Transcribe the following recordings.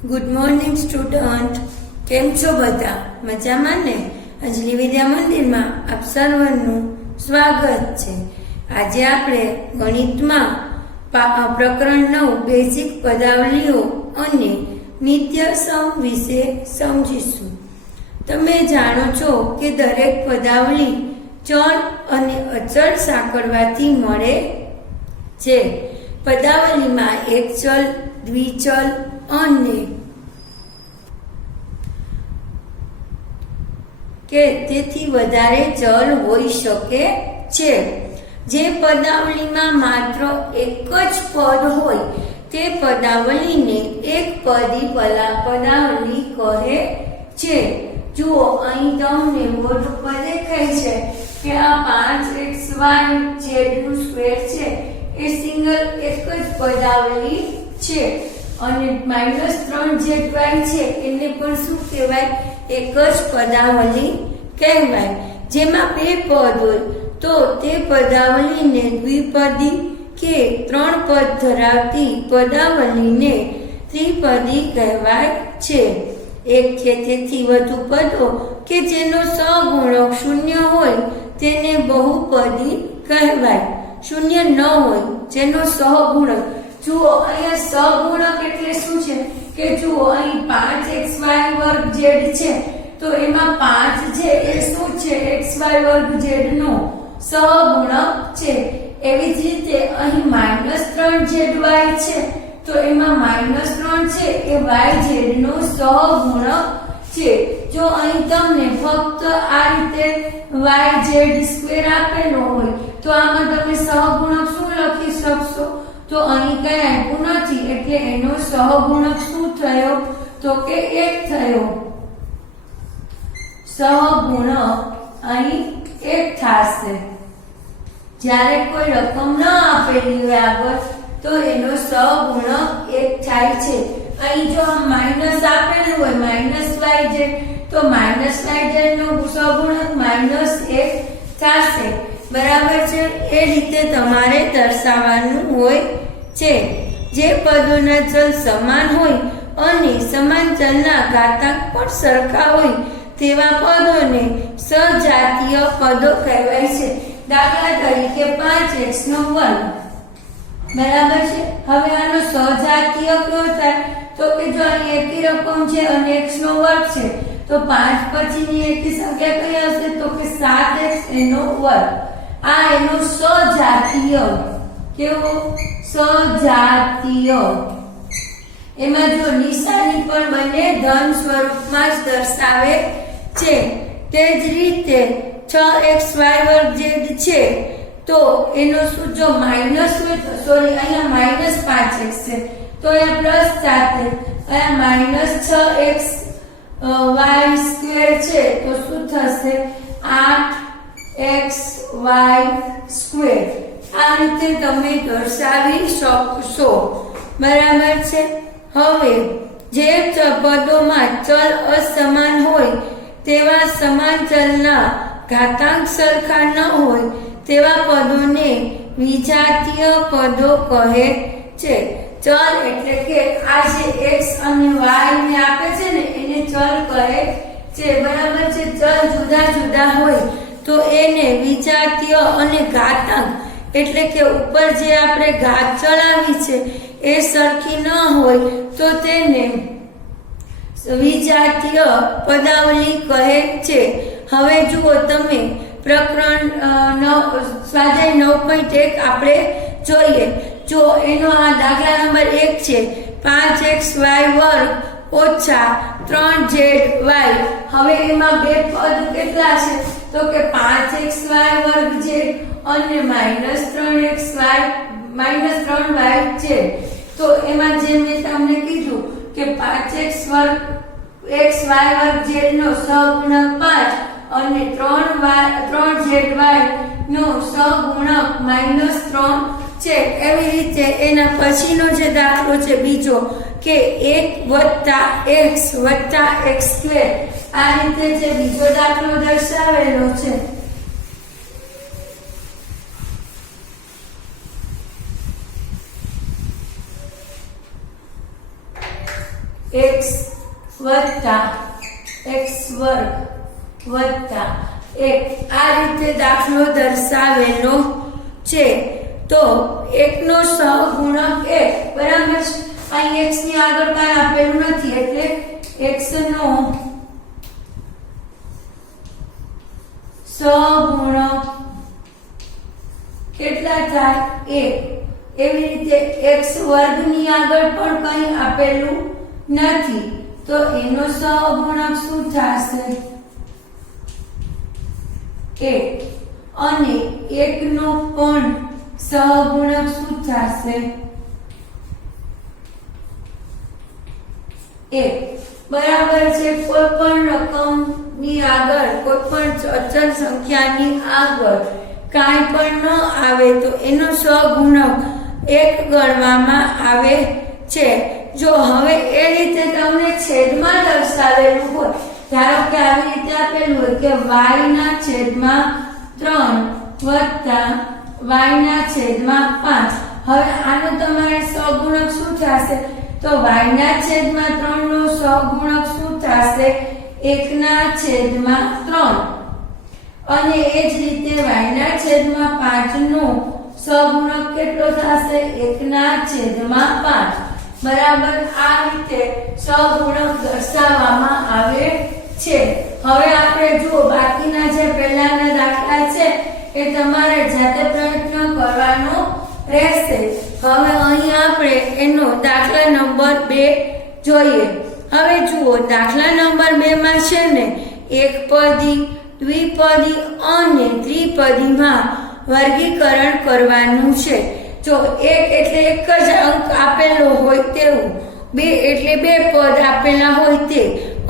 Good morning student, કેમ છો બધા? મજામાં ને? અંજલિ વિદ્યા મંદિરમાં આપ સર્વનું સ્વાગત છે. આજે આપણે ગણિતમાં પ્રકરણ 9 બેઝિક પદાવલીઓ અને નિત્ય સમ વિશે સમજીશું. તમે જાણો છો કે દરેક પદાવલી ચલ અને અચળ સાંકળવાથી મળે છે. પદાવલીમાં એક ચલ, દ્વિચલ અને કે તેથી વધારે ચલ હોઈ શકે છે. જે પદાવલીમાં માત્ર એક જ પદ હોય તે પદાવલીને એક પદી પદાવલી કહે છે. જુઓ, અહીં તમને બોર્ડ ઉપર દેખાય છે કે આ 5xy નું સ્ક્વેર છે એ સિંગલ એક જ પદાવલી છે અને -3zy છે એને પણ શું કહેવાય? એક જ પદાવલી કહેવાય. જેમાં બે પદ હોય તો તે પદાવલીને દ્વિપદી કે 3 પદ ધરાવતી પદાવલીને ત્રિપદી કહેવાય છે. એક કે તેથી વધુ પદો કે જેનો સહગુણક શૂન્ય હોય તેને બહુપદી કહેવાય. શૂન્ય ન હોય જેનો સહગુણક, જુઓ અહીંયા સહગુણક એટલે શું છે કે જુઓ અહીં 5xy² છે તો એમાં 5 છે એ શું છે? xy² નો સહગુણક છે. એવી જ રીતે અહીં -3zy છે તો એમાં -3 છે એ yz નો સહગુણક છે. જો અહીં તમને ફક્ત આ રીતે yz² આપેલો હોય તો આમાં તમે સહગુણક શું લખી શકશો? તો અહીં કઈ આપ્યું નથી એટલે એનો સહગુણક શું થયો? તો કે 1 થયો. સહગુણક અહીં 1 થશે. જ્યારે કોઈ રકમ ન આપેલી હોય આગળ તો એનો સહગુણક 1 થાય છે. અહીં જો માઈનસ આપેલું હોય -yz તો -yz નો સહગુણક -1 થશે. બરાબર છે? એ રીતે તમારે દર્શાવવાનું હોય છે. જે પદોના ચલ સમાન હોય અને સમાન ચલના ઘાતાંક પણ સરખા હોય તેવા પદોને સજાતીય પદો કહેવાય છે. દાખલા તરીકે 5x². બરાબર છે? હવે આનો સજાતીય કયો થાય? તો કે જો અહીં એકી રકમ છે અને x² છે તો 5 પછીની એકી સંખ્યા કઈ હશે? તો કે 7x². આ એનો સજાતીય. કેવો? સજાતીય. એમાં જો નિશાની પણ બંને ધન સ્વરૂપમાં જ દર્શાવે છે. તે જ રીતે 6xy² છે તો એનો શું? જો માઈનસ હોય તો સોરી અહીંયા -5x છે તો અહીંયા +7x, અહીંયા -6xy² છે તો શું થશે? 8xy². આ રીતે તમે દર્શાવી શકશો. બરાબર છે? હવે જે પદોમાં ચલ અસમાન હોય તેવા સમાન ચલના ઘાતાંક સરખા ન હોય તેવા પદોને વિજાતીય પદો કહે છે. ચલ એટલે કે આ જે x અને y ને આપે છે ને એને ચલ કહે છે. બરાબર છે? ચલ જુદા જુદા હોય તો એને વિજાતીય અને ઘાતાંક એટલે કે ઉપર જે આપણે ઘાત ચલાવી છે એ સરખી ન હોય તો તેને વિજાતીય પદાવલી કહે છે. હવે જુઓ તમે પ્રકરણ 9 સ્વાધ્યાય 9.1 આપણે જોઈએ. જો એનો આ દાખલા નંબર 1 છે 5xy² - 3zy. હવે એમાં બે પદ કેટલા છે? તો કે 5xy² અને -3y તો એમાં જે મેં તમને કીધું કે 5xy² નો સહગુણક 5 અને 3zy નો સહગુણક -3 છે. એવી રીતે એના પછીનો જે દાખલો છે બીજો કે 1 + x + x². આ રીતે જે બીજો દાખલો દર્શાવેલો છે x વત્તા x વર્ગ વત્તા 1 આ રીતે દાખલો દર્શાવેલો છે. તો 1 નો સહગુણક 1 બરાબર છે. અહીં x ની આગળ કાંઈ આપેલું નથી એટલે x નો સહગુણક કેટલા થાય 1. એવી રીતે x વર્ગ ની આગળ પણ કંઈ આપેલું નથી તો એનો સહગુણક શું થશે 1 અને 1 નો પણ સહગુણક શું થશે 1 બરાબર છે. કોઈ પણ રકમ ની આગળ કોઈ પણ અચળ સંખ્યાની આગળ કાંઈ પણ ન આવે તો એનો સહગુણક 1 ગણવામાં આવે છે. જો હવે એ રીતે તમને છેદમાં દર્શાવેલું હોય, ધારો કે આવી રીતે આપેલું હોય કે y ના છેદમાં 3 વત્તા y ના છેદમાં 5. હવે આનો તમારે સહગુણક શું થશે તો y ના છેદમાં 3 નો સહગુણક શું થશે 1 ના છેદમાં 3 અને એ જ રીતે y ના છેદમાં 5 નો સહગુણક કેટલો થશે 1 ના છેદમાં 5. બરાબર આ રીતે સહગુણક દર્શાવવામાં આવે છે. હવે આપણે જુઓ બાકીના જે પહેલાના દાખલા છે એ તમારે જાતે પ્રયત્ન કરવાનો રહેશે. હવે અહીં આપણે એનો દાખલા નંબર 2 જોઈએ. હવે જુઓ દાખલા નંબર 2 માં છે ને એકપદી, દ્વિપદી અને ત્રિપદીમાં વર્ગીકરણ કરવાનું છે. જો 1 એટલે એક જ અંક આપેલો હોય તેવું, 2 એટલે 2 પદ આપેલા હોય તે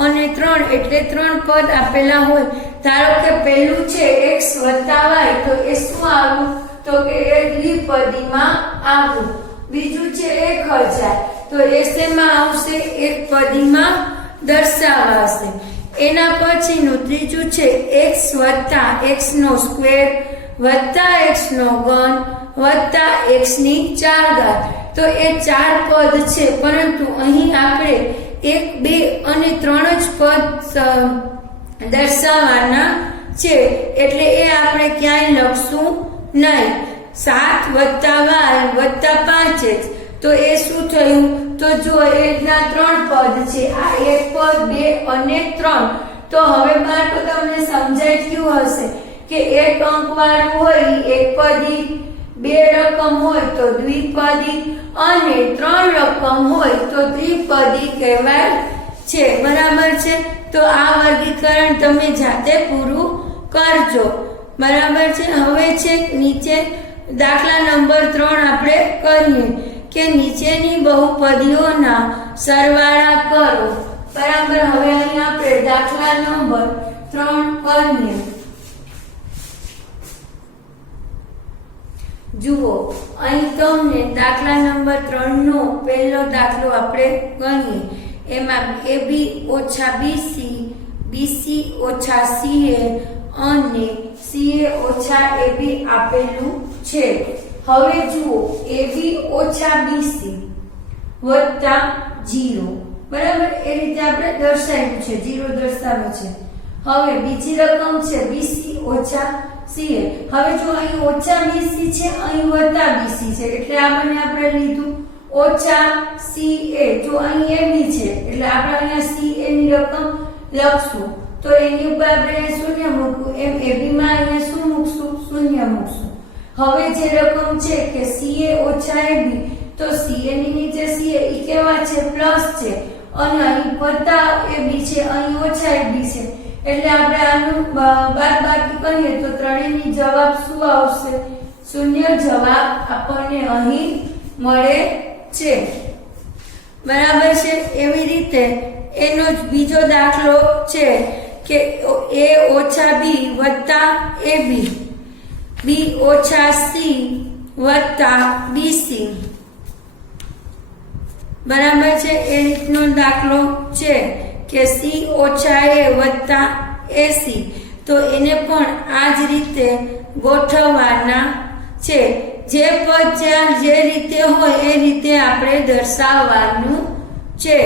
અને 3 એટલે 3 પદ આપેલા હોય. ધારો કે પહેલું છે x વત્તા y તો એ શું આવ્યું તો કે એ દ્વિપદીમાં આવ્યું. બીજું છે 1000 તો એ શેમાં આવશે એકપદીમાં દર્શાવાશે. એના પછીનું ત્રીજું છે x વત્તા x નો સ્ક્વેર વત્તા x નો ઘન વત્તા x ની 4 ઘાત. તો એ 4 પદ છે પરંતુ અહીં આપણે 1, 2 અને 3 જ પદ દર્શાવવાના છે એટલે એ આપણે ક્યાંય લખશું નહીં. 7 વત્તા y વત્તા 5x તો એ શું થયું તો જો એના 3 પદ છે, આ 1 પદ 2 અને 3. તો હવે બાળકો તમને સમજાઈ ગયું હશે કે એક અંક વાળું હોય એકપદી, 2 રકમ હોય તો દ્વિપદી અને 3 રકમ હોય તો ત્રિપદી કહેવાય છે. બરાબર છે. તો આ વર્ગીકરણ તમે જાતે પૂરું કરજો. બરાબર છે. હવે છે નીચે દાખલા નંબર 3 આપણે કરીએ કે નીચેની બહુપદીઓના સરવાળા કરો. બરાબર. હવે અહીં આપણે દાખલા નંબર 3 કરીએ. જુઓ અહીં તમને દાખલા નંબર 3 નો પહેલો દાખલો આપણે ગણીએ. એમાં AB ઓછા BC, BC ઓછા CA અને CA ઓછા AB આપેલું છે. હવે જુઓ AB ઓછા BC વત્તા 0 બરાબર એ રીતે આપણે દર્શાવ્યું છે, 0 દર્શાવે છે. હવે બીજી રકમ છે BC ઓછા CA. હવે જો અહીં ઓછા BC છે, અહીં વત્તા BC છે એટલે આ બંને આપણે લીધું ઓછા CA. જો અહીં AB છે એટલે આપણે અહીંયા CA ની રકમ લખશું તો એની ઉપર આપણે શૂન્ય મૂકવું. એમ AB માં અહીંયા શું મૂકશું? શૂન્ય મૂકશું. હવે જે રકમ છે કે CA ઓછા AB તો CA ની નીચે CA ઈ કેવા છે? પ્લસ છે અને અહીં વત્તા AB છે, અહીં ઓછા AB છે એટલે આપણે આનું બાદબાકી કરીએ તો ત્રણેયની જવાબ શું આવશે? શૂન્ય જવાબ આપણને અહીં મળે છે. બરાબર છે. એવી રીતે એનો જ બીજો દાખલો છે કે A ઓછા B વત્તા AB, B ઓછા C વત્તા BC. બરાબર છે. એ રીતનો દાખલો છે કે C ઓછા A વત્તા AC. તો એને પણ આ જ રીતે ગોઠવવાના છે. જે પદ જ્યાં જે રીતે હોય એ રીતે આપણે દર્શાવવાનું છે.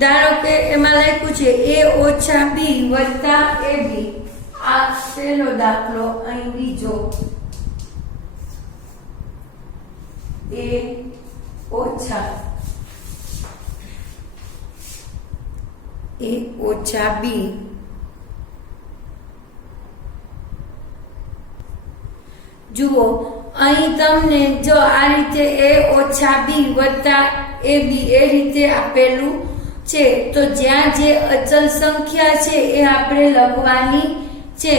ધારો કે એમાં લખ્યું છે a ઓછા b વત્તા ab, આ પહેલો દાખલો, અહીં બીજો a ઓછા b જુઓ અહીં તમને જો આ રીતે a ઓછા b વત્તા ab એ રીતે આપેલું છે, તો જ્યાં જે અચલ સંખ્યા છે એ આપણે લખવાની છે.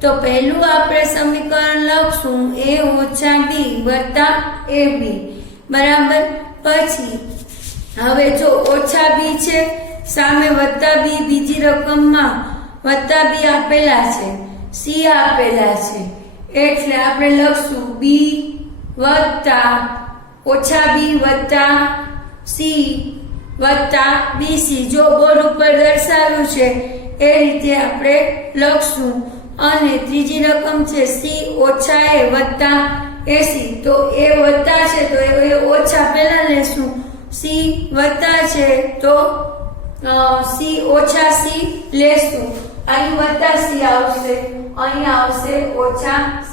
તો પહેલું આપણે સમીકરણ લખશું a ઓછા b વત્તા ab બરાબર. પછી હવે જો ઓછા b છે સામે વત્તા b બીજી રકમમાં વત્તા b આપેલા છે, c આપેલા છે, એટલે આપણે લખશું b વત્તા ઓછા b વત્તા c વત્તા bc. જો બોર્ડ ઉપર દર્શાવ્યું છે એ રીતે આપણે લખશું. અને ત્રીજી રકમ છે c ઓછા a વત્તા ac. તો a વત્તા છે તો એ ઓછા પહેલા લેશું, c વત્તા છે તો c ઓછા c લેશું. અહીં વત્તા c આવશે, અહીં આવશે ઓછા c.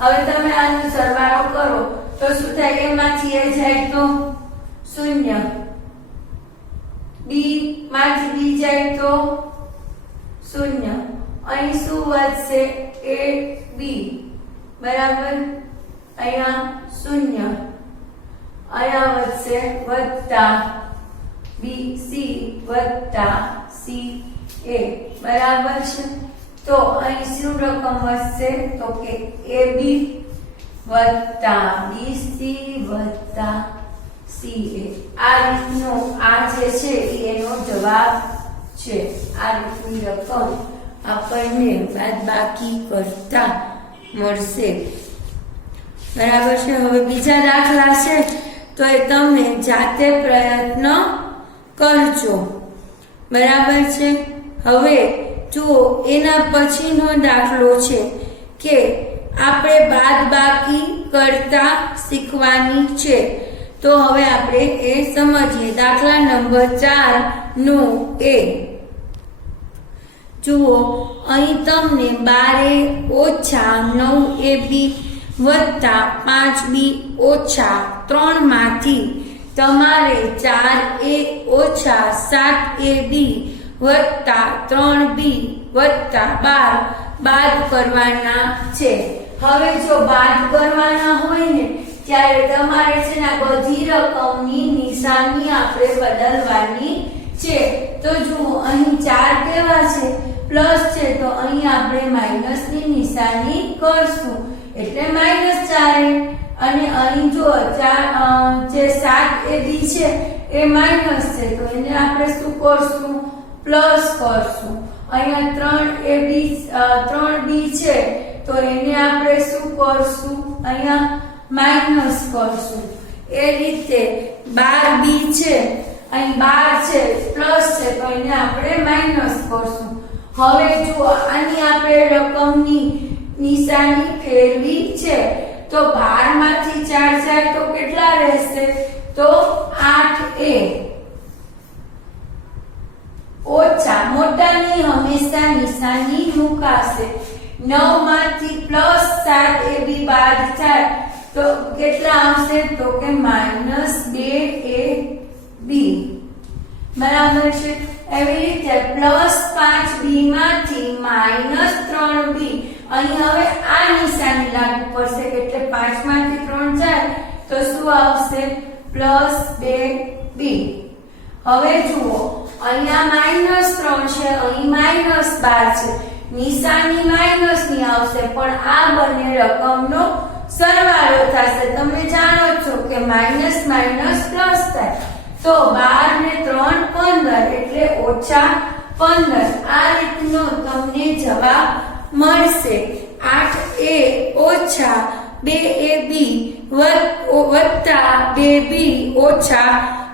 હવે તમે આનો સરવાળો કરો તો શું થાય? એમાંથી a જાય તો 0, b માંથી b જાય તો 0, અહીં શું વધશે? ab બરાબર, અહીંયા 0, અહીંયા વધશે વત્તા bc વત્તા ca બરાબર છે. તો અહીં શું રકમ વધશે? તો કે ab વત્તા bc વત્તા ca. આ રીતનો આ જે છે એનો જવાબ છે. આ રીતની રકમ આપણને બાદબાકી કરતા મળશે. બરાબર છે. હવે બીજા દાખલા છે તો એ તમે જાતે પ્રયત્ન કરજો. બરાબર છે. હવે જુઓ એના પછીનો દાખલો છે કે આપણે બાદબાકી કરતા શીખવાની છે. તો હવે આપણે એ સમજીએ. દાખલા નંબર 4 નો a. જુઓ અહીં તમને 12a ઓછા 9ab વત્તા 5b ઓછા 3 માંથી તમારે 4a ઓછા 7ab વત્તા 3b વત્તા 12 બાદ કરવાના છે. હવે જો બાદ કરવાના હોય ને ત્યારે તમારે છે ને બધી રકમની નિશાની આપણે બદલવાની છે. તો જુઓ અહીં 4 કેવા છે? પ્લસ છે, તો અહીં આપણે માઇનસની નિશાની કરશું એટલે -4. અને અહીં જો 4 જે 7ab છે એ માઇનસ છે તો એને આપણે શું કરશું? પ્લસ કરશું. અહીંયા 3b છે તો એને આપણે શું કરશું? અહીંયા માઇનસ કરશું. એ રીતે 12b છે, અહીં 12 છે પ્લસ છે તો એને આપણે માઇનસ કરશું. હવે જો આની આપણે રકમની નિશાની ફેરવી છે તો 12 માંથી 4 જાય તો કેટલા રહેશે? તો 8a ઓછા મોટાની હંમેશા નિશાની મુકાશે. 9 માંથી પ્લસ 7ab બાદ થાય તો કેટલા આવશે? તો કે -2ab. બરાબર છે. એવી રીતે પ્લસ 5b માંથી -3b. અહીં હવે આ નિશાની લાગુ પડશે એટલે 5 માંથી 3 જાય તો શું આવશે? +2b. હવે જુઓ અહીંયા -3 છે, અહીં -12 છે. નિશાની માઇનસ ની આવશે પણ આ બંને રકમનો સરવાળો થશે. તમે જાણો છો કે માઇનસ માઇનસ પ્લસ થાય તો 12 ને 3 15 એટલે -15. આ રીતનો તમને જવાબ મળશે. 8a ઓછા 2ab વત્તા 2b ઓછા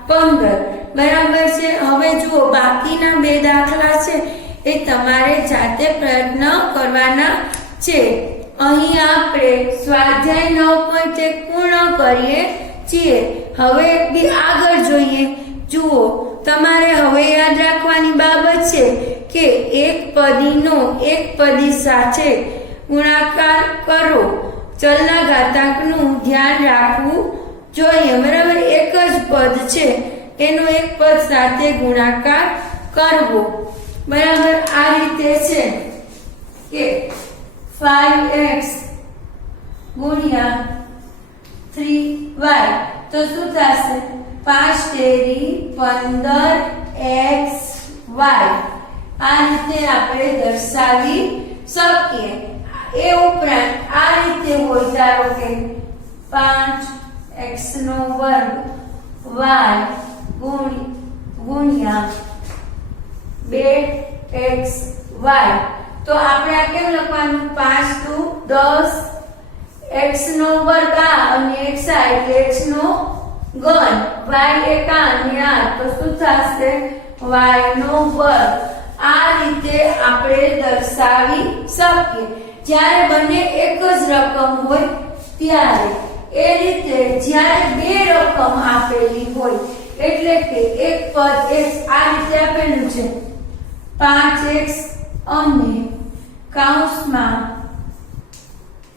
15. બરાબર છે. હવે જુઓ બાકીના બે દાખલા છે એ તમારે જાતે પ્રયત્ન કરવાના છે. અહીં આપણે સ્વાધ્યાય 9.1 પૂર્ણ કરીએ છીએ. હવે આગળ જોઈએ. જુઓ તમારે હવે યાદ રાખવાની બાબત છે કે એક પદીનો એક પદી સાથે ગુણાકાર કરો. ચલના ઘાતાંકનું ધ્યાન રાખવું જોઈએ. બરાબર, એક જ પદ છે એનો એક પદ સાથે ગુણાકાર કરવો. બરાબર, આ રીતે છે કે 5x ગુણ્યા 3y તો શું થશે? 5 તેરી 15xy. આ રીતે આપણે દર્શાવી શકીએ. એ ઉપરાંત આ રીતે હોય, ધારો કે 5x નો વર્ગ y ગુણ્યા 2xy. તો આપણે આ કેમ લખવાનું? 5 દુ 10, x નો વર્ગ આ અને x એટલે x નો ઘન, y એક અને આ તો શું થશે? y નો વર્ગ. આ રીતે આપણે દર્શાવી શકીએ. જ્યારે બંને એક જ રકમ હોય ત્યારે. એ રીતે જ્યારે બે રકમ આપેલી હોય એટલે કે એક પદ x આ રીતે આપેલું છે 5x અને કૌંસમાં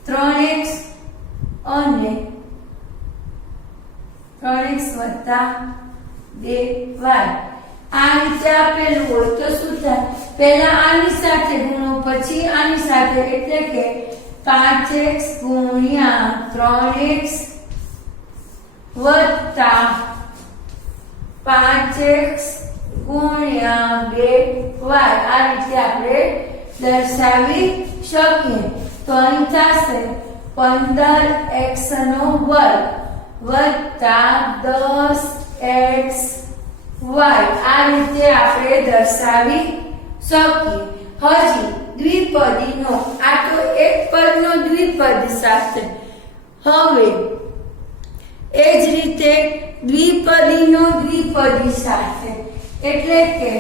3x અને 3x વત્તા 2y. આ રીતે આપેલું હોય તો શું થાય? પહેલા આની સાથે ગુણો, પછી આની સાથે, એટલે કે 5x ગુણ્યા 3x વત્તા 5x ગુણ્યા 2y. આ રીતે આપણે દર્શાવી શકીએ. તો અહીં થશે 15x નો વર્ગ વત્તા 10xy. આ રીતે આપણે દર્શાવી શકીએ. હજી દ્વિપદીનો, આ તો એક પદનો દ્વિપદ સાથે. હવે એ જ રીતે દ્વિપદીનો દ્વિપદી સાથે, એટલે કે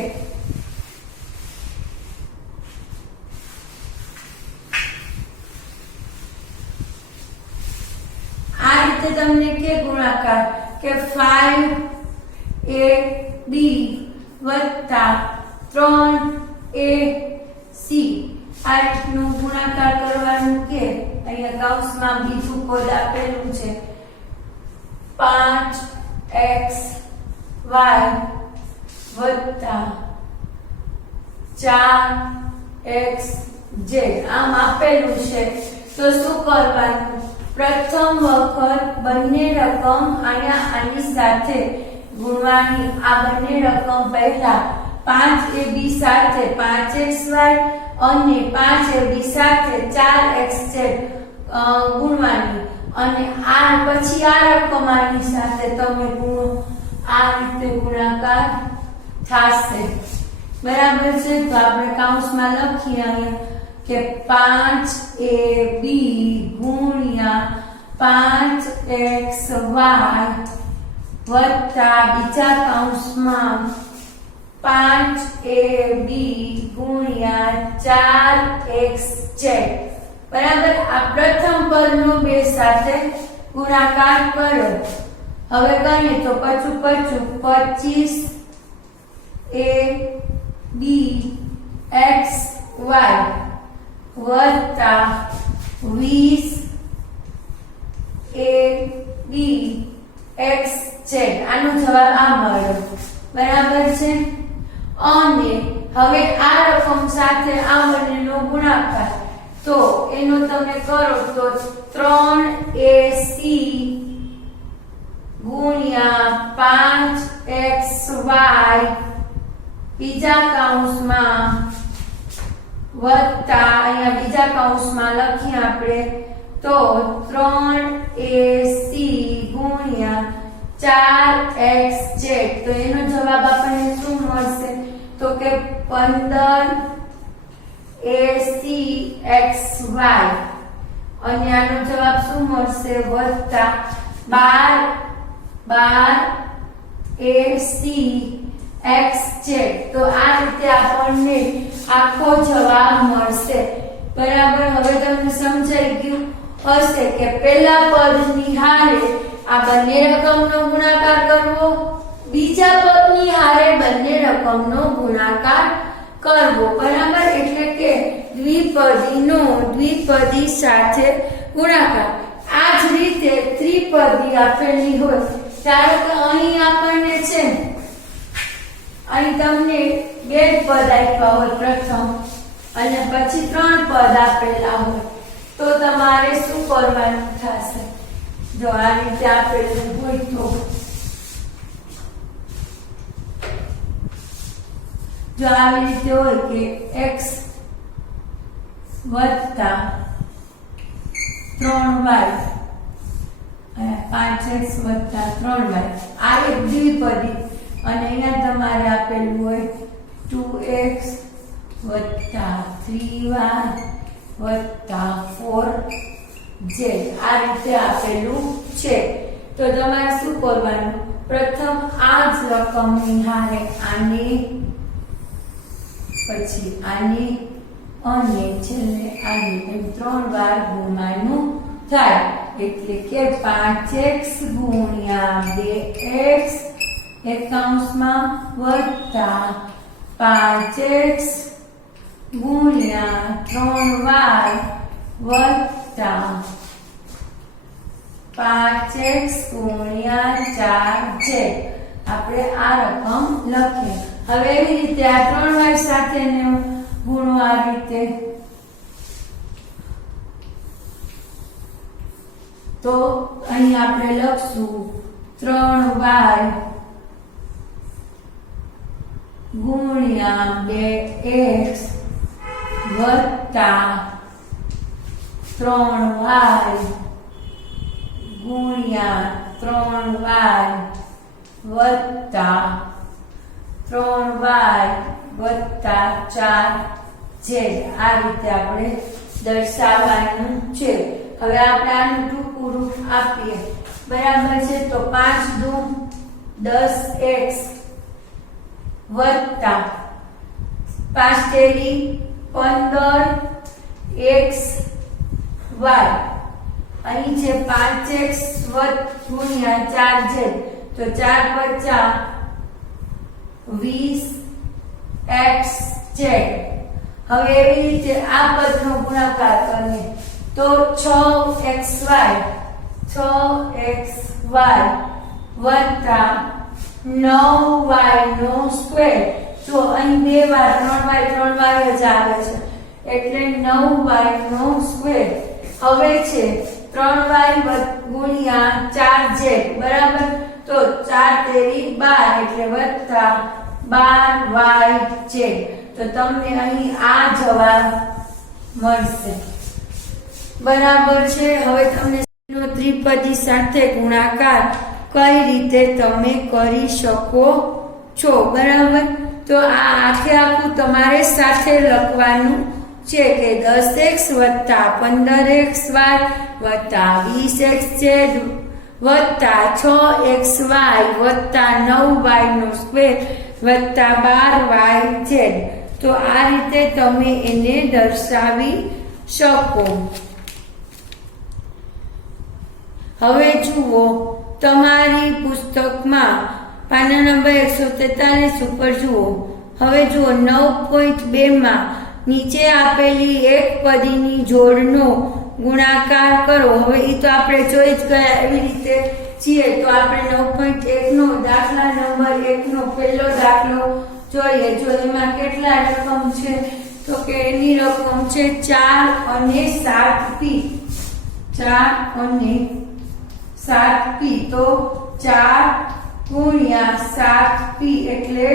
આ રીતે તમને કે ગુણાકાર કે 5ab વત્તા 3ac. આ રીતનું ગુણાકાર કરવાનું કે અહીંયા કૌંસમાં બીજું પદ આપેલું છે 5xy વત્તા 4xz. આમ આપેલું છે તો શું કરવાનું? પ્રથમ વખત બંને રકમ આની સાથે ગુણવાની. આ બંને રકમ પહેલા 5ab સાથે 5xy અને 5ab સાથે 4xz ગુણવાની અને આ પછી આ રકમ આની સાથે તમે ગુણો. આ રીતે ગુણાકાર થશે. બરાબર છે? તો આપણે કૌંસમાં લખીએ અહીંયા કે 5ab ગુણ્યા 5xy વત્તા બીજા કૌંસમાં 5ab ગુણ્યા 4xz. બરાબર, આ પ્રથમ પદનો બે સાથે ગુણાકાર કરો. હવે કરીએ તો પચું 25ab xy વત્તા 20ab xz. આનો જવાબ આ મળ્યો. બરાબર છે? અને હવે આ રકમ સાથે આ બંનેનો ગુણાકાર, તો એનો તમે કરો તો 3ac ગુણ્યા 5xy બીજા કૌંસમાં વત્તા અહીંયા બીજા કૌંસમાં લખીએ આપણે તો 3ac ગુણ્યા 4xz. તો એનો જવાબ આપણને શું મળશે? તો કે 15ac અને આનો જવાબ શું મળશે? વત્તા 12ac તો આ રીતે આપણને આખો જવાબ મળશે. બરાબર, હવે તમને સમજાઈ ગયું હશે કે પહેલા પદની હારે આ બંને રકમનો ગુણાકાર કરવો, બીજા પદની હારે રકમનો ગુણાકાર કરવો, બરાબર. એટલે કે દ્વિપદીનો દ્વિપદી સાથે ગુણાકાર. આ જ રીતે ત્રિપદી આપેલી હોય, ધારો કે અહીં આપણને છે, અહીં તમને 2 પદ આપ્યા હોય પ્રથમ અને પછી 3 પદ આપેલા હોય, તો તમારે શું કરવાનું થશે? જો આ રીતે આપેલું હોય તો જો આવી રીતે હોય કે x વત્તા 3y 5x વત્તા 3y, આ એક દ્વિપદી. અને અહીંયા તમારે આપેલું હોય 2x વત્તા 3y વત્તા 4z, આ રીતે આપેલું છે. તો તમારે શું કરવાનું? પ્રથમ આ જ રકમની હારે આની, પછી આની અને છેલ્લે આની, એમ 3 વાર ગુણવાનું થાય. એટલે કે 5x ગુણ્યા 2x એકાઉન્ટમાં વત્તા 5x ગુણ્યા 3y વત્તા 5x ગુણ્યા 4z, આપણે આ રકમ લખીએ. હવે એવી રીતે આ 3y સાથે ને ગુણો આ રીતે, તો અહીં આપણે લખશું 3y ગુણ્યા 2x વત્તા 3y ગુણ્યા 3y વત્તા 3y વત્તા 4z, આ રીતે આપણે દર્શાવવાનું છે. હવે આપણે આનું ટૂંકું રૂપ આપીએ, બરાબર છે. તો 5 દુ 10x વત્તા 5 તેરી 15x y, અહીં છે 5x ગુણ્યા 4z, તો 4 50 20xz. હવે એવી રીતે આ પદનો ગુણાકાર કરીએ તો 6xy વત્તા 9y નો સ્ક્વેર. તો અહીં 2 વાર 3y જ આવે છે, એટલે 9y નો સ્ક્વેર. હવે છે 3y ગુણ્યા 4z, બરાબર. તો 4 તેરી 12 એટલે વત્તા 12yz. તો તમને અહીં આ જવાબ મળશે, બરાબર છે. હવે તમને ત્રિપદી સાથે ગુણાકાર કઈ રીતે તમે કરી શકો છો, બરાબર. તો આ આખું તમારે સાથે લખવાનું છે કે 10x વત્તા 15xy વત્તા 20xz વત્તા 6xy વત્તા 9y નો સ્ક્વેર વત્તા 12yz. તો આ રીતે તમે એને દર્શાવી શકો. હવે જુઓ, તમારી પુસ્તકમાં પાના નંબર 143 ઉપર જુઓ. હવે જુઓ 9.2 માં નીચે આપેલી એક પદીની જોડનો ગુણાકાર કરો. હવે એ તો આપણે જોઈ જ ગયા એવી રીતે છીએ. તો આપણે 9.1 નો દાખલા નંબર 1 નો પહેલો દાખલો જોઈએ. જો એમાં કેટલા રકમ છે, તો કે એની રકમ છે 4 અને 7p. 4 અને 7p, તો 4 ગુણ્યા 7p એટલે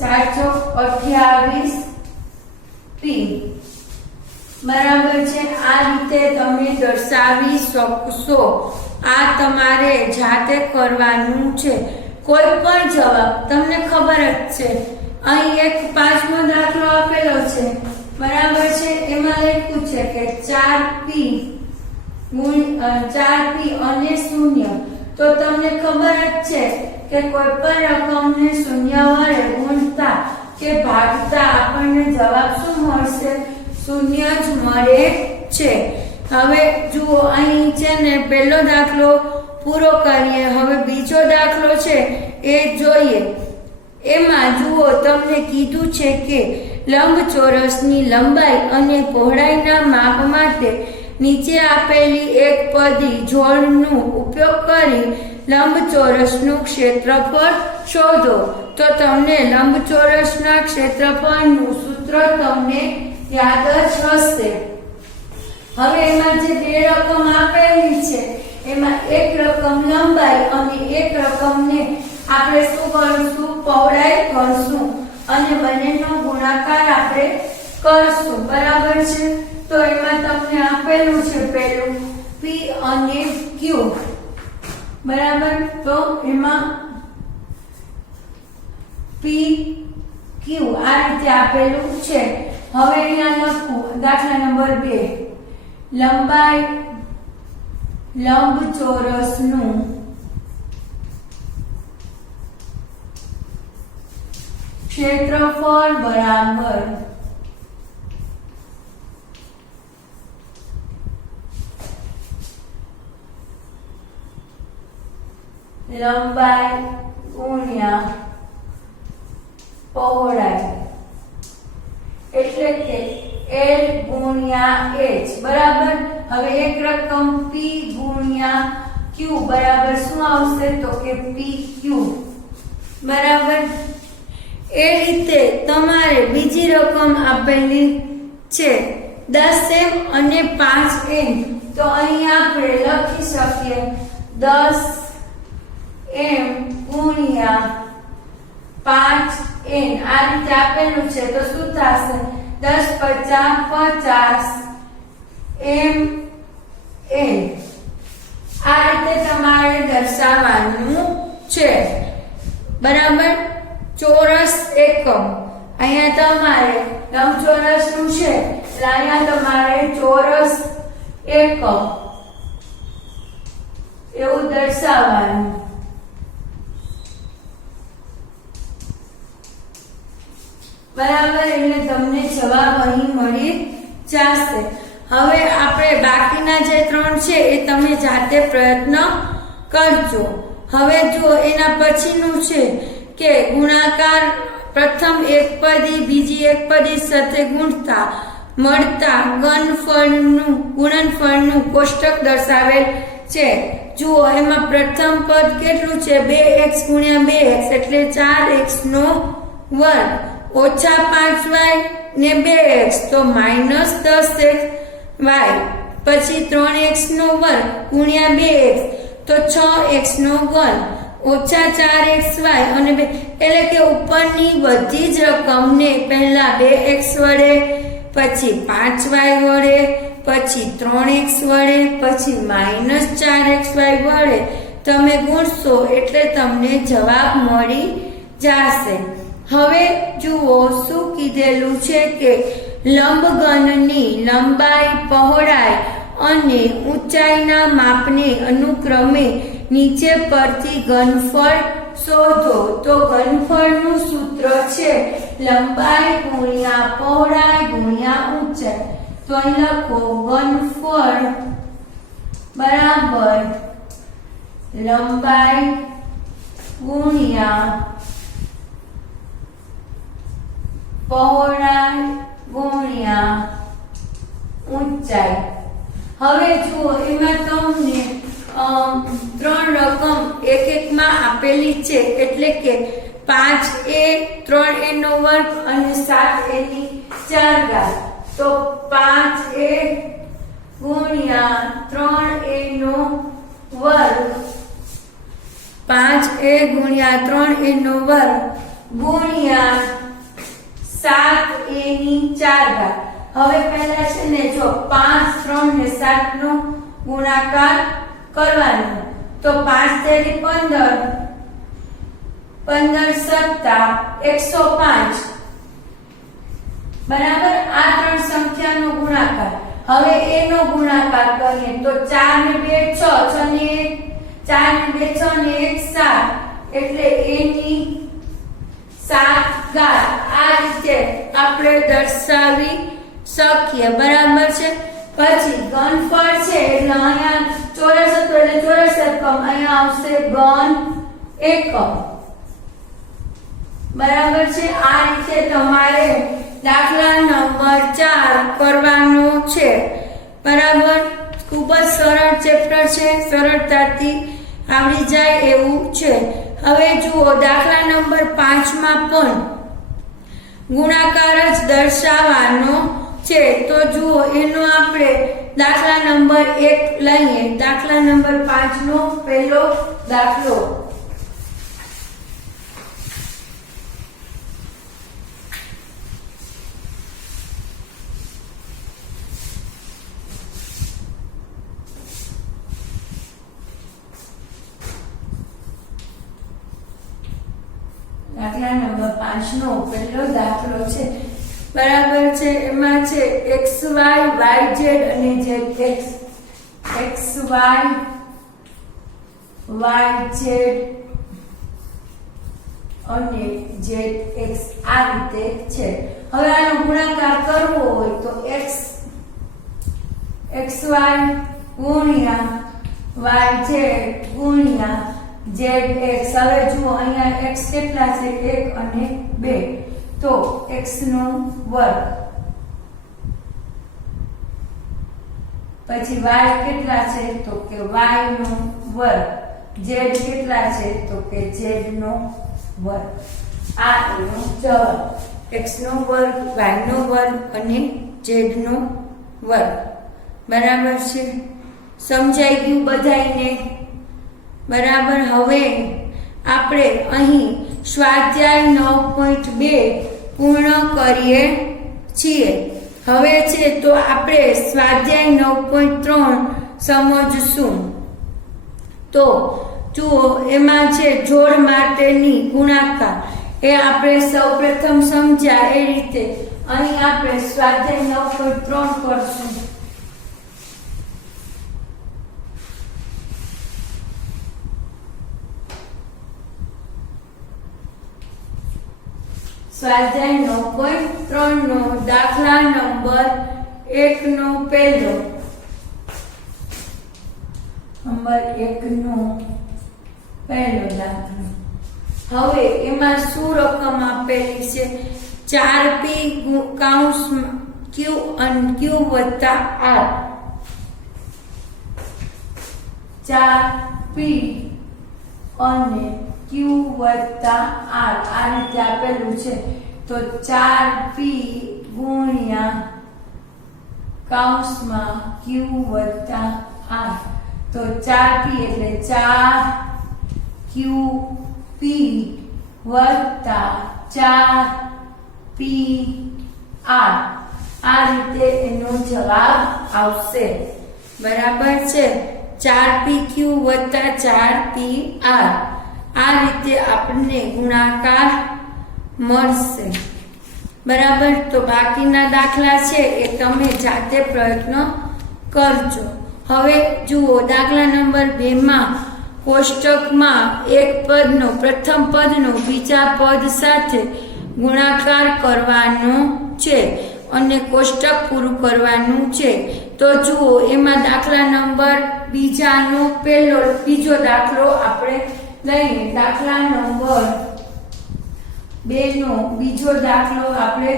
728p, બરાબર છે. આ રીતે તમે દર્શાવી શકશો. આ તમારે જાતે કરવાનું છે. કોઈ પણ જવાબ તમને ખબર જ છે. અહીં એક 5મો દાખલો આપેલો છે, બરાબર છે. એમાં લખ્યું છે કે 4p અને 0. તો તમને ખબર જ છે કે કોઈ પણ રકમને 0 વડે ગુણતા કે ભાગતા આપણને જવાબ શું મળશે? 0 જ મળે છે. હવે જુઓ, અહીં છે ને પહેલો દાખલો પૂરો કરીએ. હવે બીજો દાખલો છે એ જોઈએ. એમાં જુઓ તમને કીધું છે કે લંબચોરસની લંબાઈ અને પહોળાઈના માપ માટે નીચે આપેલી એક પદી જોડનો ઉપયોગ કરી લંબચોરસનું ક્ષેત્રફળ શોધો. તો તમને લંબચોરસના ક્ષેત્રફળનું સૂત્ર તમને યાદ જ હશે. હવે એમાં જે બે રકમ આપેલી છે એમાં એક રકમ લંબાઈ અને એક રકમને આપણે શું કરશું? પહોળાઈ કરશું અને બંનેનો ગુણાકાર આપણે કરશું. બરાબર છે. તો એમાં તમને આપેલું છે પેલું P અને Q. બરાબર. તો એમાં P Q આ રીતે આપેલું છે. હવે અહીંયા લખું દાખલા નંબર 2. લંબાઈ લંબચોરસનું ક્ષેત્રફળ બરાબર લંબાઈ ગુણ્યા પહોળાઈ એટલે કે L ગુણ્યા H. બરાબર. હવે એક રકમ P ગુણ્યા Q બરાબર શું આવશે? તો કે PQ. બરાબર. એ રીતે તમારે બીજી રકમ આપેલી છે 10m અને 5n. તો અહીં આપણે લખી શકીએ 10m ગુણ્યા 5n. આ રીતે આપેલું છે તો શું થશે? 10 50 50 m n. આ રીતે તમારે દર્શાવવાનું છે. બરાબર. ચોરસ એકમ અહીંયા તમારે લંબચોરસનું છે એટલે અહીંયા તમારે ચોરસ એકમ એવું દર્શાવવાનું. બરાબર. એટલે તમને જવાબ અહીં મળી જશે. હવે આપણે બાકીના જે 3 છે એ તમે જાતે પ્રયત્ન કરજો. હવે જો એના પછીનું છે કે ગુણાકાર પ્રથમ એક પદી બીજી એક પદી સાથે ગુણતા મળતા ગુણનફળનું કોષ્ટક દર્શાવેલ છે. જુઓ એમાં પ્રથમ પદ કેટલું છે? 2x ગુણ્યા 2x એટલે 4x નો વર્ગ ઓછા 5y ને 2x તો માઇનસ 10x y. પછી 3x નો વર્ગ ગુણ્યા 2x તો 6x નો વર્ગ ઓછા 4xy અને 2 એટલે કે ઉપરની બધી જ રકમને પહેલા 2x વડે પછી 5y વડે પછી 3x વડે પછી માઇનસ 4xy વડે તમે ગુણશો એટલે તમને જવાબ મળી જશે. હવે જુઓ શું કીધેલું છે કે લંબઘનની લંબાઈ પહોળાઈ અને ઊંચાઈના માપને અનુક્રમે નીચે પરથી ઘનફળ શોધો. તો ઘનફળનું સૂત્ર છે લંબાઈ ગુણ્યા પહોળાઈ ગુણ્યા ઊંચાઈ. તો અહીં લખો ઘનફળ બરાબર લંબાઈ ગુણ્યા પહોળાઈ ગુણ્યા ઊંચાઈ. હવે જુઓ એમાં તમને 3 રકમ એક એકમાં આપેલી છે એટલે કે 5a 3a નો વર્ગ અને 7a ની 4 ઘાત. તો 5a ગુણ્યા 3a નો વર્ગ 5a ગુણ્યા 3a નો વર્ગ ગુણ્યા 7a ની 4 ઘાત. હવે પહેલા છે ને જો 5 3 ને 7 નો ગુણાકાર કરવાનો. તો 5 તેરી 15 15 સત્તા 105. બરાબર. આ 3 સંખ્યાનો ગુણાકાર. હવે a નો ગુણાકાર કરીએ તો 4 ને 2 6 6 ને 1 4 ને 2 6 ને 1 7 એટલે a ની 7 ઘાત. આ રીતે આપણે દર્શાવી શકીએ. બરાબર છે. પછી ઘનફળ છે એટલે અહીંયા ચોરસ હતો એટલે ચોરસ એકમ, અહીંયા આવશે ઘન એકમ. બરાબર છે। આ રીતે તમારે દાખલા નંબર 4 કરવાનો છે। બરાબર, ખૂબ જ સરળ ચેપ્ટર છે, સરળતાથી આવડી જાય એવું છે। હવે જુઓ, દાખલા નંબર 5 માં પણ ગુણાકાર જ દર્શાવવાનો છે। તો જુઓ, એનો આપણે દાખલા નંબર 1 લઈએ। દાખલા નંબર 5 નો પહેલો દાખલો। દાખલા નંબર 5 નો પહેલો દાખલો છે। બરાબર છે, એમાં છે xy yz અને zx, xy yz અને zx આ રીતે છે। હવે આનો ગુણાકાર કરવો હોય તો xy ગુણ્યા yz ગુણ્યા zx। હવે જુઓ, અહીંયા x કેટલા છે? 1 અને 2, તો x નો વર્ગ, પછી y કેટલા છે? તો કે y નો વર્ગ, z કેટલા છે? તો કે z નો વર્ગ। આ એનો જવાબ, x નો વર્ગ, y નો વર્ગ અને z નો વર્ગ। બરાબર છે, સમજાઈ ગયું બધાઈને? બરાબર। હવે આપણે અહીં સ્વાધ્યાય 9.2 પૂર્ણ કરીએ છીએ। હવે છે તો આપણે સ્વાધ્યાય 9.3 સમજશું। તો જુઓ, એમાં છે જોડ માટેની ગુણાકાર, એ આપણે સૌપ્રથમ સમજ્યા એ રીતે અહીં આપણે સ્વાધ્યાય 9.3 કરશું। સ્વાધ્યાય 9.3 નો દાખલા નંબર 1 નો પહેલો, નંબર 1 નો પહેલો દાખલો। હવે એમાં શું રકમ આપેલી છે? 4p કૌંસમાં q અને q વત્તા r, 4p અને q વત્તા r આ રીતે આપેલું છે। તો 4p ગુણ્યા કૌંસમાં q વત્તા r, તો 4p એટલે 4qp વત્તા 4pr, આ રીતે એનો જવાબ આવશે। બરાબર છે, 4pq વત્તા 4pr આ રીતે આપણને ગુણાકાર મળશે। બરાબર, તો બાકીના દાખલા છે એ તમે જાતે પ્રયત્ન કરજો। હવે જુઓ, દાખલા નંબર 2 માં કોષ્ટકમાં એક પદનો પ્રથમ પદનો બીજા પદ સાથે ગુણાકાર કરવાનો છે અને કોષ્ટક પૂરું કરવાનું છે। તો જુઓ, એમાં દાખલા નંબર બીજો દાખલો આપણે લઈને દાખલા નંબર 2 નો બીજો દાખલો આપણે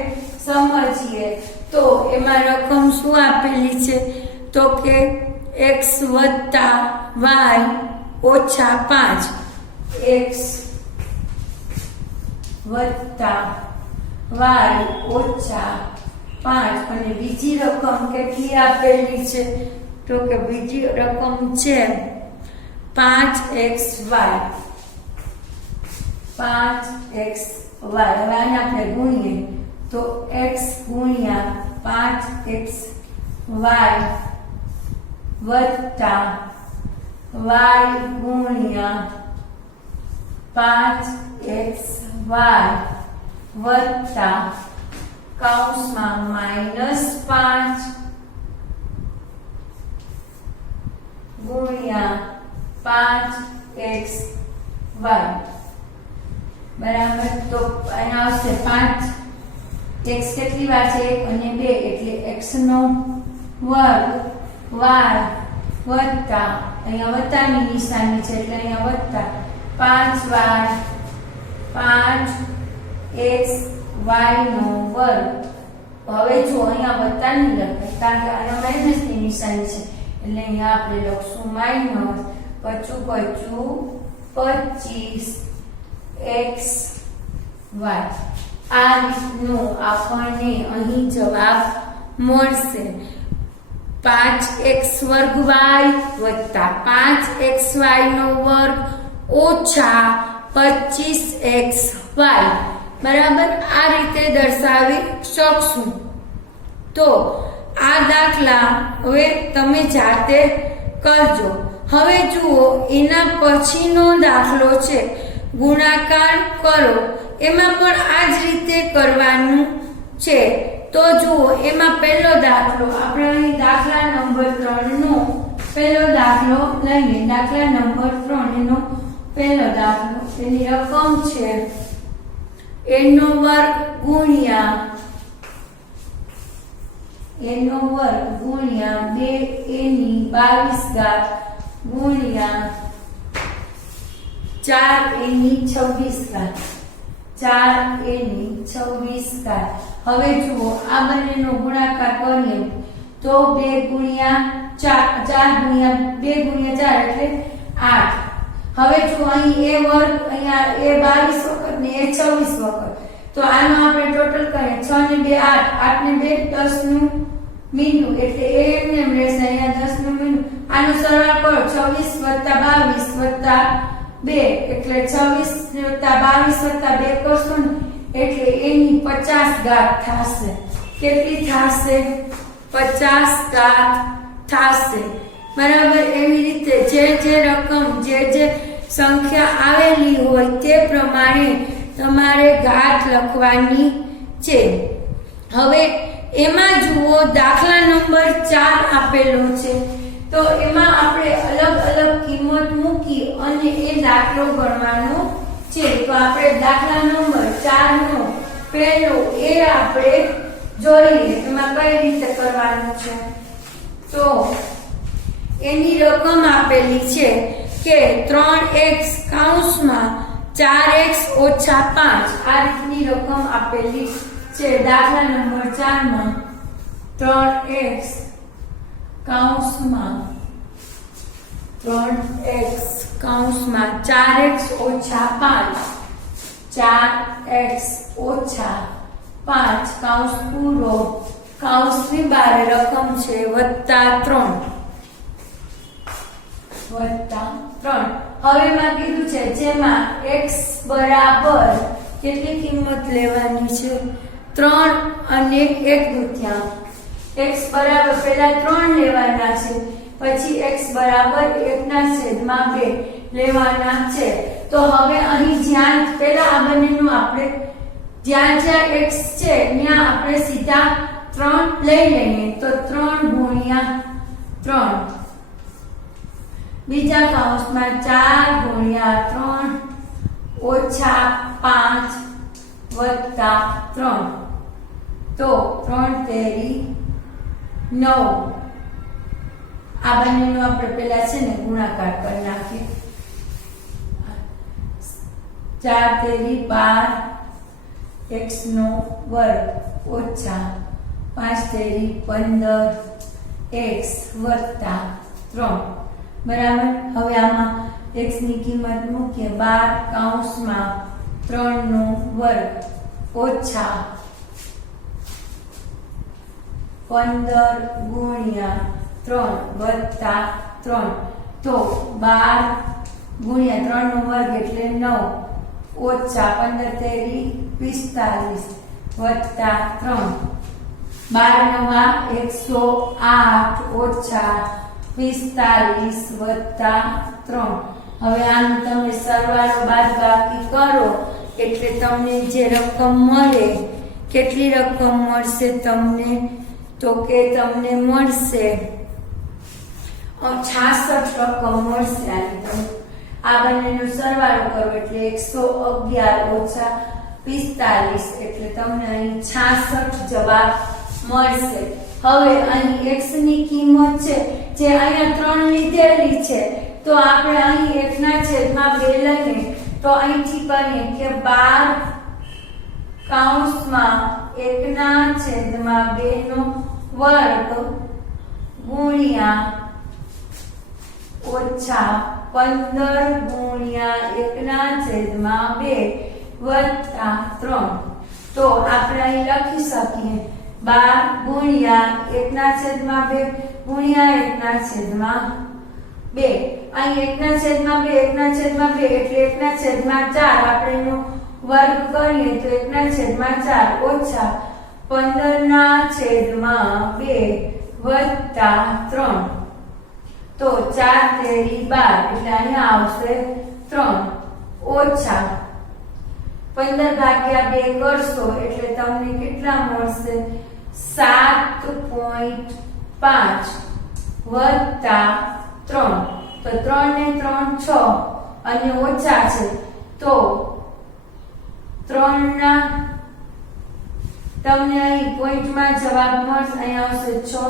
સમજીએ। તો એમાં રકમ શું આપેલી છે? તો કે x વત્તા y ઓછા 5, x વત્તા y ઓછા 5 અને બીજી રકમ કેટલી આપેલી છે? તો કે બીજી રકમ છે 5xy, 5xy। હવે આને આપણે ગુણીએ તો x ગુણ્યા 5xy વત્તા y ગુણ્યા 5xy વત્તા કૌંસમાં -5 ગુણ્યા 5xy। બરાબર, તો અહીંયા આવશે 5, x કેટલી વાર છે? 1 અને 2 એટલે x નો વર્ગ y વત્તા, અહીંયા વત્તાની નિશાની છે એટલે અહીંયા વત્તા 5 વાર 5 એક્સ વાય નો વર્ગ. હવે જો અહીંયા વત્તા નહીં લખાય કારણ કે અહીંયા માઇનસ ની નિશાની છે એટલે અહીંયા આપણે લખશું માઇનસ 25 એક્સ વાય. આ રીતનો આપણને અહીં જવાબ મળશે. 5x વર્ગ y વત્તા 5xy નો વર્ગ ઓછા 25xy બરાબર. આ રીતે દર્શાવી શકશું. તો આ દાખલા હવે તમે જાતે કરજો. હવે જુઓ એના પછીનો દાખલો છે ગુણાકાર કરો. એમાં પણ આ જ રીતે કરવાનું છે. તો જુઓ એમાં પહેલો દાખલો આપણે અહીં દાખલા નંબર 3 નો પહેલો દાખલો લઈએ. દાખલા નંબર 3 એનો પહેલો દાખલો એની રકમ છે n નો વર્ગ ગુણ્યા 2a ની 22 ઘાત ગુણ્યા 4a ની 26 ઘાત. 4a ની 26 ઘાત. હવે જુઓ આ બંનેનો ગુણાકાર કરીએ તો 2 ગુણ્યા 4 ગુણ્યા 2 ગુણ્યા 4 એટલે 8. હવે જો અહીં a વર્ગ અહીંયા a 22 વખત ને a 26 વખત. તો આનો આપણે ટોટલ કરીએ 6 ને 2 8 8 ને 2 10 નું મીંડું એટલે a એમને એમ રહેશે અહીંયા 10 નું મીંડું. આનો સરવાળો કરો 26 + 22 + 2 એટલે 26 + 22 + 2 કરશો ને એટલે એની 50 ઘાત થશે. કેટલી થશે? 50 ઘાત થશે બરાબર. એવી રીતે જે રકમ જે સંખ્યા આવેલી હોય તે પ્રમાણે તમારે ઘાત લખવાની છે. હવે એમાં જુઓ દાખલા નંબર 4 આપેલો છે તો એમાં આપણે અલગ અલગ કિંમત મૂકી અને એ દાખલો ગણવાનો છે. તો આપણે દાખલા નંબર 4 નો પહેલો એ આપણે જોઈએ એમાં કઈ રીતે કરવાનું છે. તો એની રકમ આપેલી છે કે 3x કૌંસમાં 4x ઓછા 5 આ રીતની રકમ આપેલી છે. દાખલા નંબર 4 માં 3x કૌંસમાં 4x ઓછા 5 4x ઓછા 5 કૌંસ પૂરો કૌંસની બહાર રકમ છે +3 હવે માં કીધું છે જેમાં x બરાબર કેટલી કિંમત લેવાની છે 3 અને 1/2. x બરાબર પહેલા 3 લેવાના છે પછી x બરાબર 1/2 લેવાના છે. તો હવે અહીં જ્યાં પહેલા આ બંનેનું આપણે જ્યાં x છે ત્યાં આપણે સીધા 3 લઈ લઈએ તો 3 ગુણ્યા 3 બીજા કૌંસમાં 4 ગુણ્યા 3 ઓછા 5 વત્તા 3 તો 3 તેરી 9. આ બંનેનો આપણે પહેલા છે ને ગુણાકાર કરી નાખીએ. 4 તેરી 12 x નો વર્ગ ઓછા 5 તેરી 15 x વત્તા 3 બરાબર. હવે આમાં x ની કિંમત મૂકીએ 12 કૌંસમાં 3 નો વર્ગ ઓછા 15 ગુણ્યા 3 વત્તા 3 તો 12 ગુણ્યા 3 નો વર્ગ એટલે 9 ઓછા 15 તેરી 45 વત્તા 3 12 નવા 108 ઓછા 45 વત્તા 3. હવે આનો તમે સરવાળો બાદબાકી કરો એટલે તમને જે રકમ મળે કેટલી રકમ મળશે તમને તો કે તમને મળશે 66 રકમ મળશે. આ બંનેનો સરવાળો કરો એટલે 111 ઓછા 45 એટલે તમને અહીં 66 જવાબ મળશે. હવે અહીં x ની કિંમત છે જે અહીંયા 3 લીધેલી છે તો આપણે અહીં 1/2 લઈએ તો અહીંથી કરીએ કે 12 કૌંસમાં 1/2 નો વર્ગ ગુણ્યા ઓછા 15 ગુણ્યા 1/2 વત્તા 3. તો આપણે અહીં લખી શકીએ 12 ગુણ્યા 1/2 ગુણ્યા 1/2. અહીં 1/2 એટલે 1/4. આપણે એનો વર્ગ કરીએ તો 1/4 ઓછા 15/2 વત્તા 3. તો 4 તેરી 12 એટલે અહીંયા આવશે 3 ઓછા 15 ભાગ્યા 2 કરશો એટલે તમને કેટલા મળશે 7.5 વત્તા 3. તો 3 ને 3 6 અને ઓછા છે તો 3 ના તમને અહીં પોઈન્ટમાં જવાબ મળશે. અહીં આવશે 6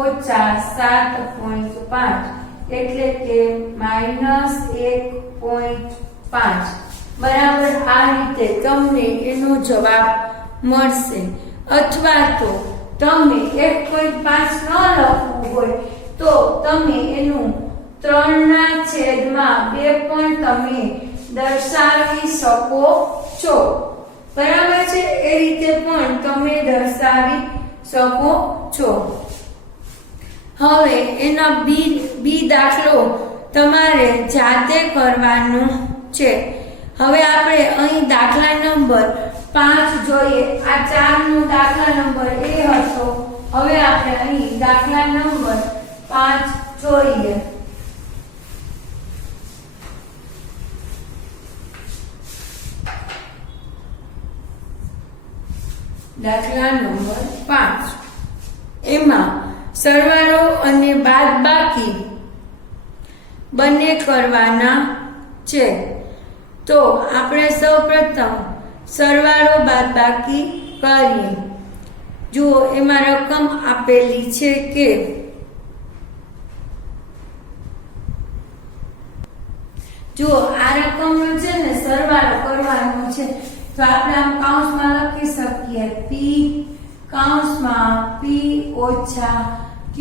ઓછા 7.5 એટલે કે -1.5. બરાબર. આ રીતે તમને એનો જવાબ મળશે. અથવા તો તમે 1.5 ન લખવું હોય તો તમે એનું 3/2 પણ તમે દર્શાવી શકો છો. બરાબર છે. એ રીતે પણ તમે દર્શાવી શકો છો. હવે એના બી દાખલો તમારે જાતે કરવાનો છે. હવે આપણે અહીં દાખલા નંબર 5 જોઈએ. આ 4 નો દાખલા નંબર એ હતો. હવે આપણે અહીં દાખલા નંબર 5 જોઈએ. દાખલા નંબર 5 એમાં સરવાળો અને બાદબાકી બંને કરવાના છે. તો આપણે સૌપ્રથમ સરવાળો બાદબાકી કરીએ. જુઓ એમાં રકમ આપેલી છે કે જુઓ આ રકમનો છે ને સરવાળો કરવાનો છે. તો આપણે આમ કૌંસમાં લખી શકીએ p કૌંસમાં p ઓછા q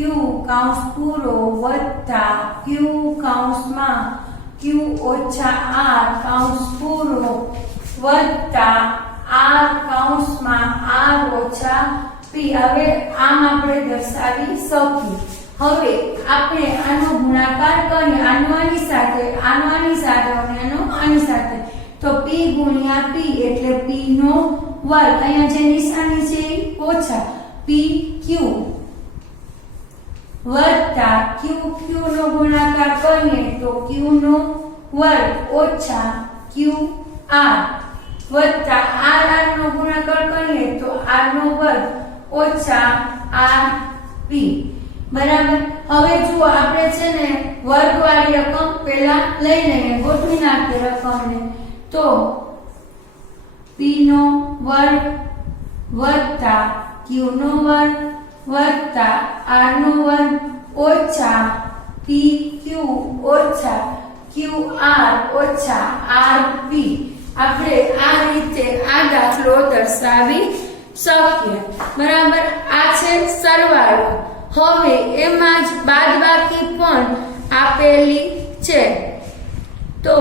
કૌંસ પૂરો વત્તા q કૌંસમાં q ઓછા r કૌંસ પૂરો વત્તા r કૌંસમાં r ઓછા p. હવે આમ આપણે દર્શાવી શકીએ. હવે આપણે આનો ગુણાકાર કરીએ. આનો આની સાથે, આનો આની સાથે અને આનો આની સાથે. તો p ગુણ્યા p એટલે p નો વર્ગ. અહીંયા જે નિશાની છે એ ઓછા pq વત્તા q નો ગુણાકાર કરીએ તો q નો વર્ગ ઓછા qr વત્તા r નો ગુણાકાર કરીએ તો r નો વર્ગ ઓછા rp. બરાબર. હવે જુઓ આપણે છે ને વર્ગવાળી રકમ પહેલા લઈ લઈએ, ગોઠવી નાખીએ રકમને. તો p નો વર્ગ વત્તા q નો વર્ગ વત્તા r નો વર્ગ ઓછા pq ઓછા qr ઓછા rp. આપણે આ રીતે આ દાખલો દર્શાવી શકીએ. બરાબર. આ છે સરવાળો. હવે એમાં જ બાદબાકી પણ આપેલી છે. તો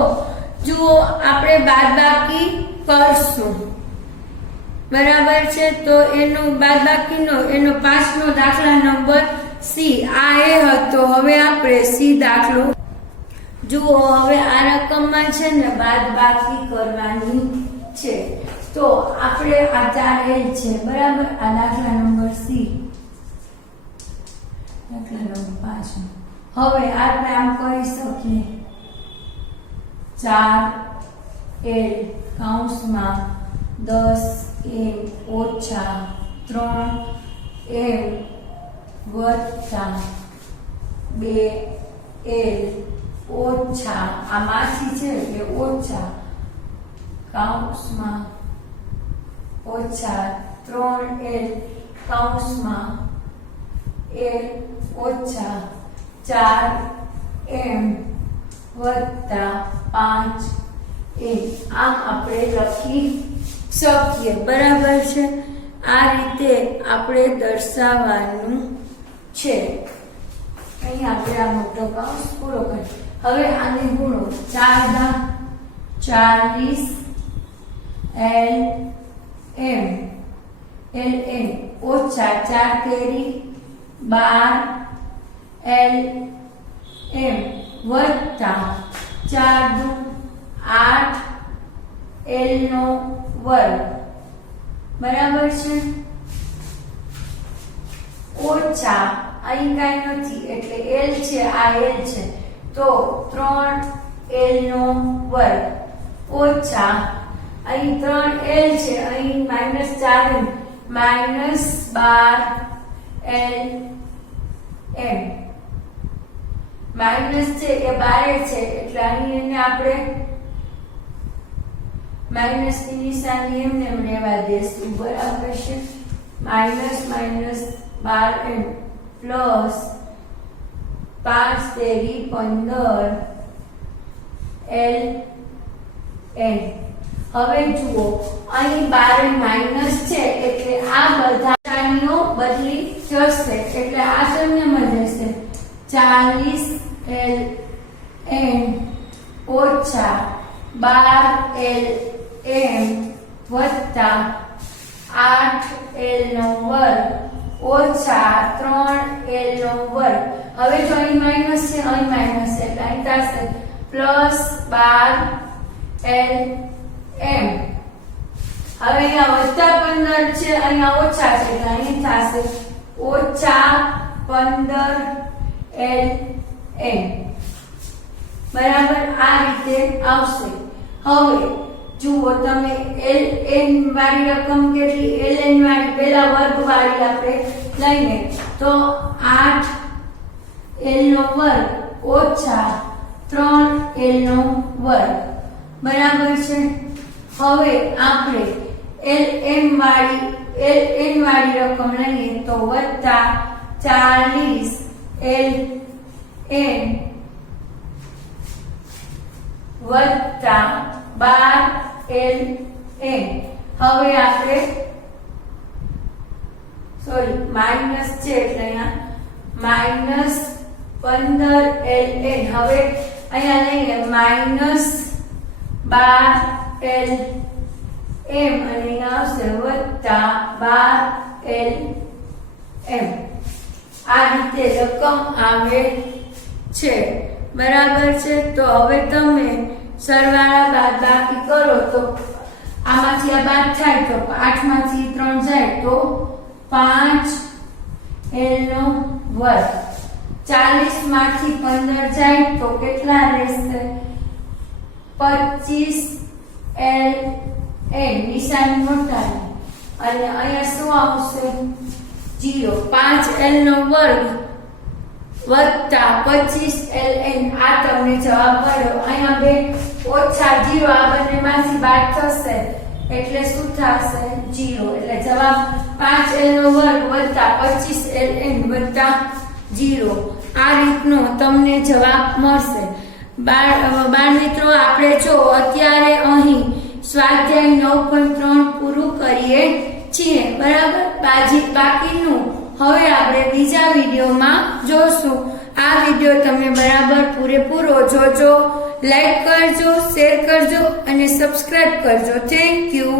જુઓ આપણે બાદબાકી કરશું. બરાબર છે. તો એનો બાદબાકીનો એનો 5 નો દાખલા નંબર C. આ એ હતો. હવે આપણે C દાખલો જુઓ. હવે આ રકમમાં છે ને બાદબાકી કરવાની છે. તો આપણે આ 4 L છે. બરાબર. આ દાખલા નંબર C દાખલા નંબર 5. હવે આપણે આમ કરી શકીએ 4L કૌંસમાં 10M ઓછા 3M વત્તા 2L ઓછા આ માછી છે એટલે ઓછા કૌંસમાં ઓછા 3L કૌંસમાં L ઓછા 4M વત્તા 5A. આમ આપણે લખી શકીએ. બરાબર છે. આ રીતે આપણે દર્શાવવાનું છે. અહીં આપણે આ મોટો કૌંસ પૂરો કરીએ. હવે આને ગુણો. 4 × 40 ln ઓછા 4 તેરી 12 ln વત્તા 4 દુ 8 l નો વર્ગ. બરાબર છે. ઓછા અહીં કાંઈ નથી એટલે l છે, આ l છે તો 3 l નો વર્ગ ઓછા અહીં 3 l છે, અહીં -4 -12 l m માઇનસ છે એ બારે છે એટલે અહીં એને આપણે માઇનસ ની નિશાની એમને લેવા દેશું. બરાબર છે. -12m પ્લસ 5 તેરી 15 ln. હવે જુઓ અહીં બારે માઇનસ છે એટલે આ બધા નિશાનીઓ બદલી જશે એટલે આ શૂન્યમાં જશે. 40 ln ઓછા 12 lm વત્તા 8 l નો વર્ગ ઓછા 3 l નો વર્ગ. હવે જો અહીં માઇનસ છે, અહીં માઇનસ છે એટલે અહીં થશે પ્લસ 12 lm. હવે અહીંયા વત્તા 15 છે, અહીંયા ઓછા છે એટલે અહીં થશે ઓછા 15 ln. બરાબર. આ રીતે આવશે. હવે જુઓ તમે ln વાળી રકમ કેટલી, ln વાળી પેલા વર્ગ વાળી આપણે લઈને તો 8 l નો વર્ગ ઓછા 3 l નો વર્ગ. બરાબર છે. હવે આપણે ln વાળી રકમ લઈએ તો વત્તા 40 ln વત્તા 12 ln. હવે આપણે માઇનસ છે એટલે અહીંયા -15 ln. હવે અહીંયા લઈએ -12 lm અને અહીંયા આવશે વત્તા 12 lm. આ રીતે રકમ આવે છે. બરાબર છે. તો હવે તમે સરવાળા બાદબાકી કરો તો આમાંથી આ બાદ થાય તો 8 માંથી 3 જાય તો 5 l નો વર્ગ. 40 માંથી 15 જાય તો કેટલા રહેશે? 25 ln. નિશાની મોટાની અને અહીંયા શું આવશે? 0. 5 l નો વર્ગ વત્તા 25 ln. આ તમને જવાબ મળ્યો. અહીંયા 2 ઓછા 0 આ બંનેમાંથી બાદ થશે એટલે શું થશે? 0. એટલે જવાબ 5 l નો વર્ગ વત્તા 25 ln વત્તા 0. આ રીતનો તમને જવાબ મળશે. બાળ મિત્રો, આપણે જો અત્યારે અહીં સ્વાધ્યાય 9.3 પૂરું કરીએ છીએ. બરાબર. બાકીનું હવે આપણે બીજા વિડીયોમાં જોશું. આ વિડીયો તમે બરાબર પૂરેપૂરો જોજો. લાઈક કરજો, શેર કરજો અને સબસ્ક્રાઇબ કરજો. Thank you.